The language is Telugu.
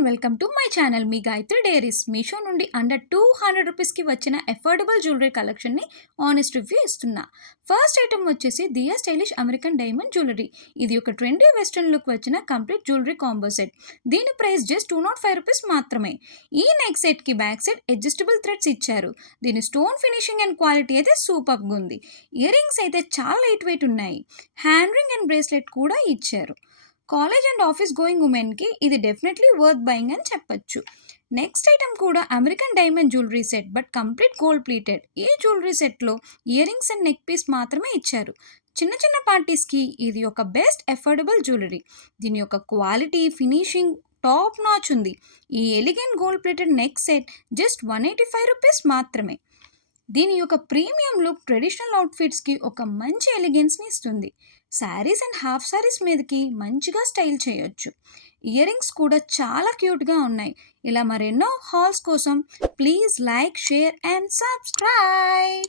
Everyone welcome to my channel me Gayatri diaries. Meesho నుండి అండర్ 200 రూపీస్కి వచ్చిన ఎఫోర్డబుల్ జ్యువెలరీ కలెక్షన్ని ఆనెస్ట్ రివ్యూ ఇస్తున్నా. ఫస్ట్ ఐటమ్ వచ్చేసి దియా స్టైలిష్ అమెరికన్ డైమండ్ జ్యువెలరీ. ఇది ఒక ట్రెండీ వెస్ట్రన్ లుక్ వచ్చిన కంప్లీట్ జ్యువెలరీ కాంబో సెట్. దీని ప్రైస్ జస్ట్ 205 రూపీస్ మాత్రమే. ఈ నెక్ సెట్కి బ్యాక్ సైడ్ అడ్జస్టబుల్ థ్రెడ్స్ ఇచ్చారు. దీని స్టోన్ ఫినిషింగ్ అండ్ క్వాలిటీ అయితే సూపర్గా ఉంది. ఇయర్ రింగ్స్ అయితే చాలా లైట్ వెయిట్ ఉన్నాయి. హ్యాండ్ రింగ్ అండ్ బ్రేస్లెట్ కూడా ఇచ్చారు. కాలేజ్ అండ్ ఆఫీస్ గోయింగ్ ఉమెన్కి ఇది డెఫినెట్లీ వర్త్ బయింగ్ అని చెప్పొచ్చు. నెక్స్ట్ ఐటమ్ కూడా American diamond jewellery set, but complete gold plated. ఈ జ్యువెలరీ సెట్లో earrings and neck piece మాత్రమే ఇచ్చారు. చిన్న చిన్న పార్టీస్కి ఇది ఒక బెస్ట్ ఎఫోర్డబుల్ జ్యువెలరీ. దీని యొక్క క్వాలిటీ ఫినిషింగ్ టాప్ నాచ్ ఉంది. ఈ elegant gold plated neck set just 185 rupees మాత్రమే. దీని యొక్క ప్రీమియం లుక్ ట్రెడిషనల్ అవుట్ఫిట్స్కి ఒక మంచి ఎలిగెన్స్ని ఇస్తుంది. శారీస్ అండ్ హాఫ్ శారీస్ మీదకి మంచిగా స్టైల్ చేయొచ్చు. ఇయర్ రింగ్స్ కూడా చాలా క్యూట్గా ఉన్నాయి. ఇలా మరెన్నో హాల్స్ కోసం please like, share and subscribe.